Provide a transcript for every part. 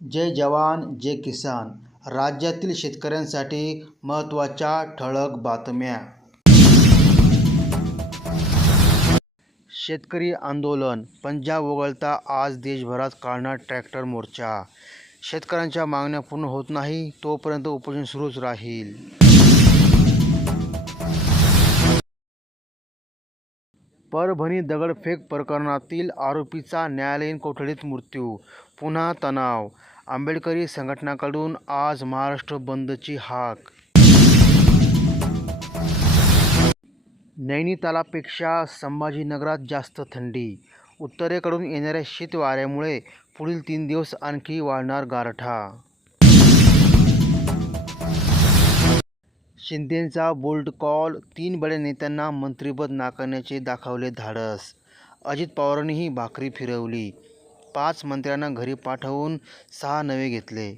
जय जवान जय किसान. राज्यातील शेतकऱ्यांसाठी महत्त्वाच्या ठळक बातम्या. शेतकरी आंदोलन. पंजाब वगळता आज देशभरात काढणार ट्रॅक्टर मोर्चा. शेतकऱ्यांच्या मागण्या पूर्ण होत नाही तोपर्यंत उपोषण सुरूच राहील. परभणी दगडफेक प्रकरणातील आरोपीचा न्यायालयीन कोठडीत मृत्यू पुन्हा तणाव. आंबेडकरी संघटनाकडून आज महाराष्ट्र बंदची हाक. नैनितालापेक्षा संभाजीनगरात जास्त थंडी. उत्तरेकडून येणाऱ्या शीत वाऱ्यामुळे पुढील तीन दिवस आणखी वाढणार गारठा. शिंदेंचा बोल्ड कॉल तीन बड्या नेत्यांना मंत्रिपद नाकारण्याचे दाखवले धाडस. अजित पवारांनीही भाकरी फिरवली. पाच मंत्र्यांना घरी पाठवून सहा नवे घेतले.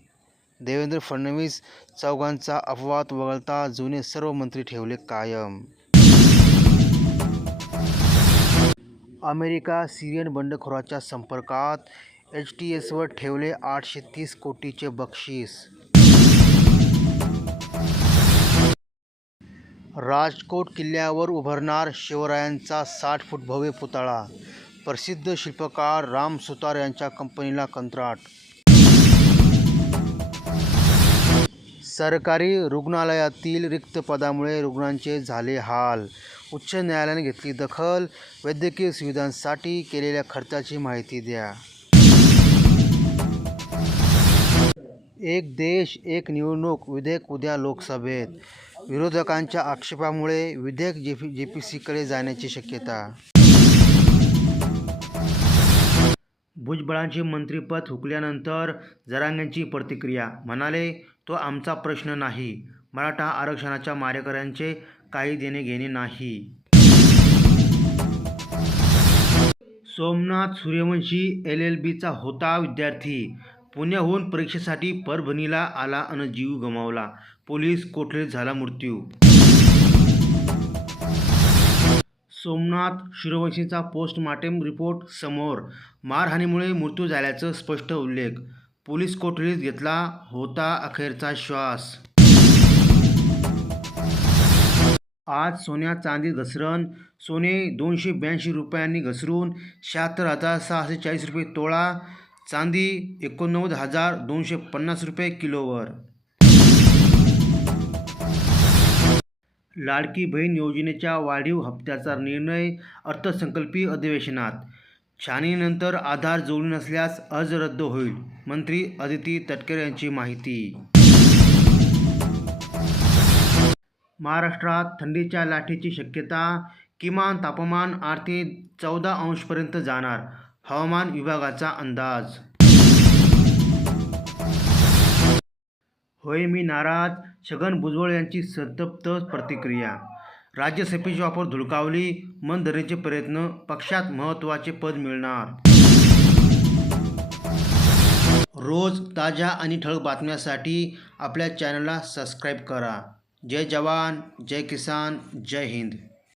देवेंद्र फडणवीस चौघांचा अपवाद वगळता जुने सर्व मंत्री ठेवले कायम. अमेरिका सिरियन बंडखोराच्या संपर्कात एच टी एसवर ठेवले आठशे तीस कोटीचे बक्षीस. राजकोट किल्ल्यावर उभारणार शिवरायांचा साठ फूट भव्य पुतळा. प्रसिद्ध शिल्पकार राम सुतार यांच्या कंपनीला कंत्राट. सरकारी रुग्णालयातील रिक्त पदामुळे रुग्णांचे झाले हाल. उच्च न्यायालयाने घेतली दखल. वैद्यकीय सुविधांसाठी केलेल्या खर्चाची माहिती द्या. एक देश एक निवडणूक विधेयक उद्या लोकसभेत. विरोधकांच्या आक्षेपामुळे विधेयक जे पी जे पी सीकडे जाण्याची शक्यता. भुजबळांचे मंत्रिपद हुकल्यानंतर जरांगेंची प्रतिक्रिया. म्हणाले तो आमचा प्रश्न नाही. मराठा आरक्षणाच्या मारेकऱ्यांचे काही देणे घेणे नाही. सोमनाथ सूर्यवंशी एल एल बीचा होता विद्यार्थी. पुण्याहून परीक्षेसाठी परभणीला आला अन जीव गमावला. पोलीस कोठडीत झाला मृत्यू. सोमनाथ शिरोवंशीचा पोस्टमार्टम रिपोर्ट समोर. मारहाणीमुळे मृत्यू झाल्याचं स्पष्ट उल्लेख. पोलीस कोठडीत घेतला होता अखेरचा श्वास. आज सोन्या चांदी घसरण. सोने दोनशे ब्याऐंशी रुपयांनी घसरून शहात्तर हजार सहाशे चाळीस रुपये तोळा. चांदी एकोणनव्वद हजार दोनशे पन्नास रुपये किलोवर. लाडकी बहीण योजनेच्या वाढीव हप्त्याचा निर्णय अर्थसंकल्पीय अधिवेशनात. छाननीनंतर आधार जोडून नसल्यास अर्ज रद्द होईल मंत्री अदिती तटकरे यांची माहिती. महाराष्ट्रात थंडीच्या लाटेची शक्यता किमान तापमान आठ ते चौदा अंशपर्यंत जाणार. हवामान विभागाचा अंदाज. होय मी नाराज. छगन भुजबळ यांची संतप्त प्रतिक्रिया. राज्यसभेची वापर धुडकावली. मनधरणीचे प्रयत्न. पक्षात महत्त्वाचे पद मिळणार. रोज ताज्या आणि ठळक बातम्यांसाठी आपल्या चॅनलला सबस्क्राईब करा. जय जवान जय किसान जय हिंद.